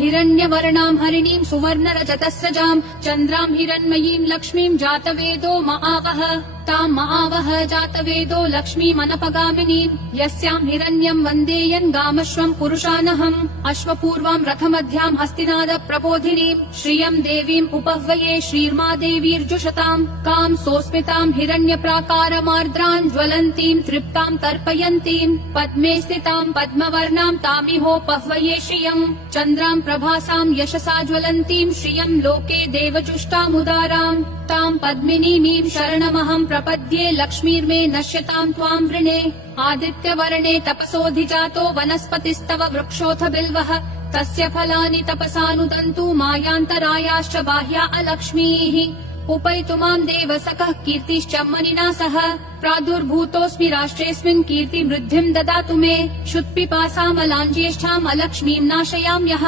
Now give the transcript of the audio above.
हिरण्यवर्णां हरिणीं सुवर्णरजतस्रजां चन्द्रां हिरण्मयीं लक्ष्मीं जातवेदो महावः तां महावः जातवेदो लक्ष्मीमनपगामिनीं यस्यां हिरण्यं वन्देयन् गामश्वं पुरुषानहम् अश्वपूर्वां रथमध्यां हस्तिनाद प्रबोधिनीं श्रियं देवीम् उपह्वये श्रीर्मा देवीर्जुषतां कां सोऽस्मितां हिरण्यप्राकारमार्द्रां ज्वलन्तीं तृप्तां तर्पयन्तीं पद्मे स्थितां पद्मवर्णां तामिहोपह्वये श्रियं चन्द्रां प्रभासां यशसा ज्वलन्तीं श्रियं लोके देवजुष्टामुदारां तां पद्मिनीमीं शरणमहं प्रपद्ये लक्ष्मीर्मे नश्यतां त्वां वृणे आदित्यवर्णे तपसोऽधिजातो वनस्पतिस्तव वृक्षोऽथ बिल्वः तस्य फलानि तपसानुदन्तु मायान्तरायाश्च बाह्या अलक्ष्मीः उपैतु मां देव सकः कीर्तिश्च मनिना सह प्रादुर्भूतोऽस्मि राष्ट्रेऽस्मिन् कीर्तिवृद्धिं ददातु मे क्षुत्पिपासामलाञ्ज्येष्ठाम् अलक्ष्मीं नाशयाम्यहम्।